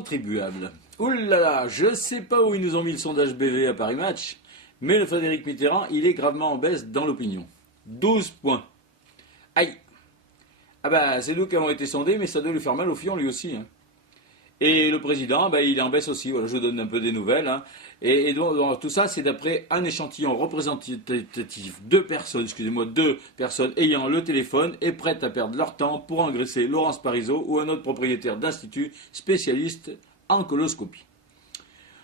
contribuables. Ouh là là, je sais pas où ils nous ont mis le sondage BV à Paris Match, mais le Frédéric Mitterrand, il est gravement en baisse dans l'opinion. 12 points. Aïe. Ah bah, c'est nous qui avons été sondés, mais ça doit lui faire mal au fion lui aussi. Hein. Et le président, bah, il est en baisse aussi. Voilà, je vous donne un peu des nouvelles. Hein. Et donc, tout ça, c'est d'après un échantillon représentatif de personnes, excusez-moi, deux personnes ayant le téléphone et prêtes à perdre leur temps pour engraisser Laurence Parisot ou un autre propriétaire d'institut spécialiste en coloscopie.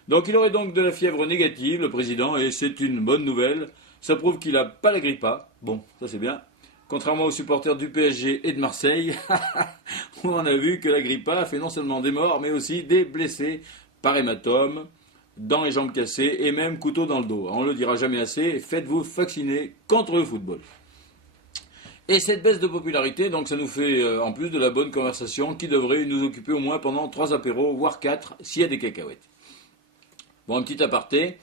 Donc, il aurait donc de la fièvre négative, le président, et c'est une bonne nouvelle. Ça prouve qu'il n'a pas la grippe A. Bon, ça c'est bien. Contrairement aux supporters du PSG et de Marseille, où on a vu que la grippe A fait non seulement des morts, mais aussi des blessés par hématome, dents et jambes cassées, et même couteau dans le dos. On ne le dira jamais assez, faites-vous vacciner contre le football. Et cette baisse de popularité, donc ça nous fait en plus de la bonne conversation qui devrait nous occuper au moins pendant 3 apéros, voire 4, s'il y a des cacahuètes. Bon, un petit aparté.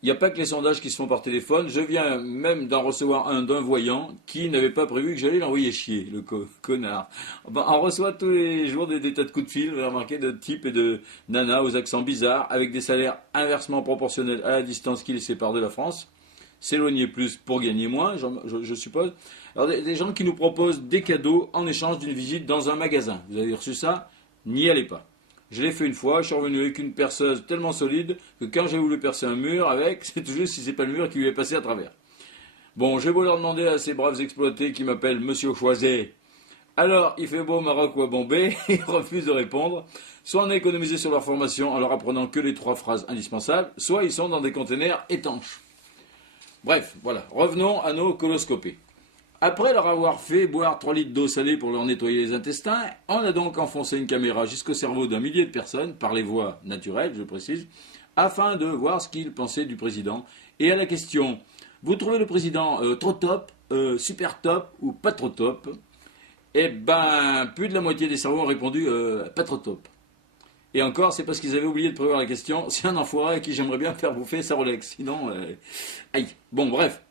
Il n'y a pas que les sondages qui se font par téléphone. Je viens même d'en recevoir un d'un voyant qui n'avait pas prévu que j'allais l'envoyer chier, le connard. Ben, on reçoit tous les jours des tas de coups de fil, vous avez remarqué, de types et de nanas aux accents bizarres, avec des salaires inversement proportionnels à la distance qui les sépare de la France. S'éloigner plus pour gagner moins, je suppose. Alors des gens qui nous proposent des cadeaux en échange d'une visite dans un magasin. Vous avez reçu ça? N'y allez pas. Je l'ai fait une fois, je suis revenu avec une perceuse tellement solide que quand j'ai voulu percer un mur avec, c'est toujours si c'est pas le mur qui lui est passé à travers. Bon, j'ai beau leur demander à ces braves exploités qui m'appellent Monsieur Choiset. Alors, il fait beau au Maroc ou à Bombay, ils refusent de répondre. Soit on a économisé sur leur formation en leur apprenant que les 3 phrases indispensables, soit ils sont dans des containers étanches. Bref, voilà, revenons à nos coloscopés. Après leur avoir fait boire 3 litres d'eau salée pour leur nettoyer les intestins, on a donc enfoncé une caméra jusqu'au cerveau d'un millier de personnes, par les voies naturelles, je précise, afin de voir ce qu'ils pensaient du président. Et à la question, vous trouvez le président trop top, super top ou pas trop top? Eh ben, plus de la moitié des cerveaux ont répondu pas trop top. Et encore, c'est parce qu'ils avaient oublié de prévoir la question, c'est un enfoiré à qui j'aimerais bien faire bouffer sa Rolex. Sinon, aïe. Bon, bref.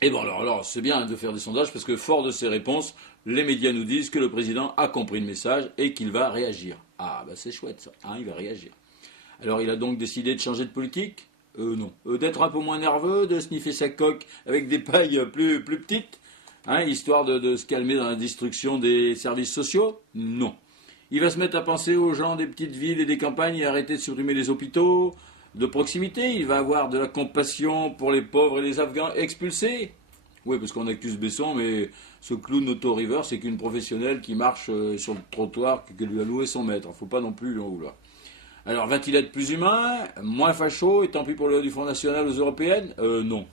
Et bon, alors, c'est bien de faire des sondages parce que, fort de ces réponses, les médias nous disent que le président a compris le message et qu'il va réagir. Ah, bah c'est chouette ça, hein, il va réagir. Alors, il a donc décidé de changer de politique? Non. D'être un peu moins nerveux, de sniffer sa coque avec des pailles plus petites, hein, histoire de se calmer dans la destruction des services sociaux? Non. Il va se mettre à penser aux gens des petites villes et des campagnes et arrêter de supprimer les hôpitaux de proximité. Il va avoir de la compassion pour les pauvres et les Afghans expulsés. Oui, parce qu'on accuse Besson, mais ce clown auto-river, c'est qu'une professionnelle qui marche sur le trottoir que lui a loué son maître. Il ne faut pas non plus lui en vouloir. Alors, va-t-il être plus humain, moins facho, et tant pis pour le haut du Front National aux Européennes? Non.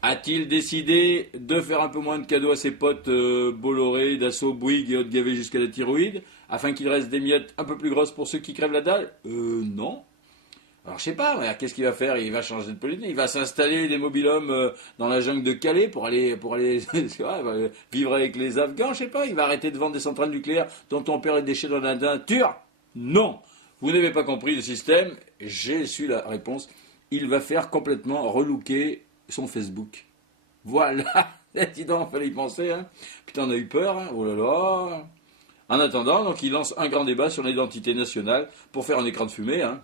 A-t-il décidé de faire un peu moins de cadeaux à ses potes Bolloré, Dassault, Bouygues et autres gavés jusqu'à la thyroïde, afin qu'il reste des miettes un peu plus grosses pour ceux qui crèvent la dalle? Non. Alors je sais pas, qu'est-ce qu'il va faire? Il va changer de politique, il va s'installer des mobil-hommes dans la jungle de Calais pour aller vivre avec les Afghans, je sais pas, il va arrêter de vendre des centrales nucléaires dont on perd les déchets dans la nature? Non. Vous n'avez pas compris le système, j'ai su la réponse. Il va faire complètement relooker son Facebook. Voilà. Dis donc, fallait y penser, hein. Putain, on a eu peur, hein. Oh là là. En attendant, donc il lance un grand débat sur l'identité nationale pour faire un écran de fumée, hein.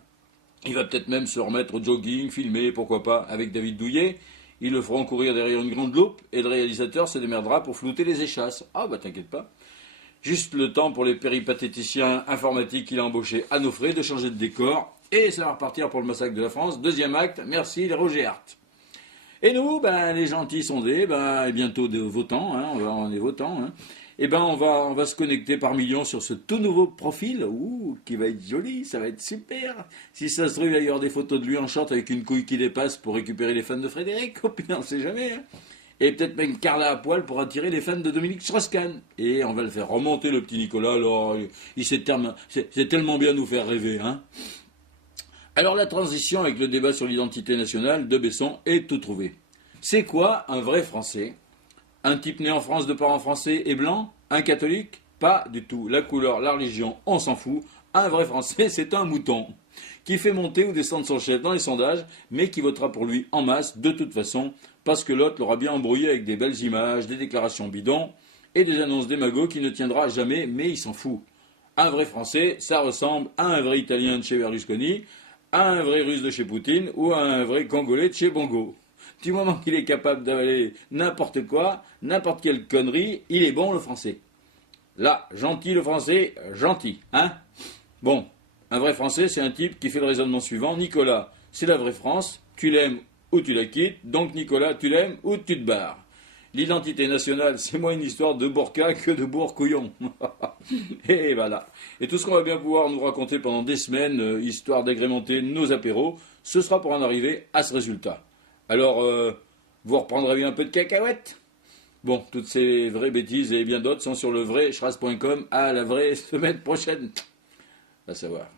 Il va peut-être même se remettre au jogging, filmer, pourquoi pas, avec David Douillet. Ils le feront courir derrière une grande loupe et le réalisateur se démerdera pour flouter les échasses. Ah bah t'inquiète pas. Juste le temps pour les péripatéticiens informatiques qu'il a embauchés à nos frais de changer de décor. Et ça va repartir pour le massacre de la France. Deuxième acte, merci les Roger Hart. Et nous, ben, les gentils sondés, ben, et bientôt des votants, hein, on est votants, hein, et ben on va se connecter par millions sur ce tout nouveau profil, qui va être joli, ça va être super. Si ça se trouve, il va y avoir des photos de lui en short avec une couille qui dépasse pour récupérer les fans de Frédéric, oh putain, on sait jamais. Hein. Et peut-être même Carla à poil pour attirer les fans de Dominique Strauss-Kahn. Et on va le faire remonter, le petit Nicolas, alors il sait tellement bien nous faire rêver, hein. Alors la transition avec le débat sur l'identité nationale de Besson est tout trouvée. C'est quoi un vrai Français? Un type né en France de parents français et blanc? Un catholique? Pas du tout. La couleur, la religion, on s'en fout. Un vrai Français, c'est un mouton qui fait monter ou descendre son chef dans les sondages, mais qui votera pour lui en masse de toute façon, parce que l'autre l'aura bien embrouillé avec des belles images, des déclarations bidons et des annonces démagogues qui ne tiendra jamais, mais il s'en fout. Un vrai Français, ça ressemble à un vrai Italien de chez Berlusconi, à un vrai Russe de chez Poutine ou à un vrai Congolais de chez Bongo. Du moment qu'il est capable d'avaler n'importe quoi, n'importe quelle connerie, il est bon le Français. Là, gentil le Français, gentil, hein? Bon, un vrai Français, c'est un type qui fait le raisonnement suivant. Nicolas, c'est la vraie France, tu l'aimes ou tu la quittes, donc Nicolas, tu l'aimes ou tu te barres. L'identité nationale, c'est moins une histoire de Bourca que de Bourg-Couillon. Et voilà. Et tout ce qu'on va bien pouvoir nous raconter pendant des semaines, histoire d'agrémenter nos apéros, ce sera pour en arriver à ce résultat. Alors, vous reprendrez bien un peu de cacahuètes? Bon, toutes ces vraies bêtises et bien d'autres sont sur le vrai chras.com à la vraie semaine prochaine. À savoir.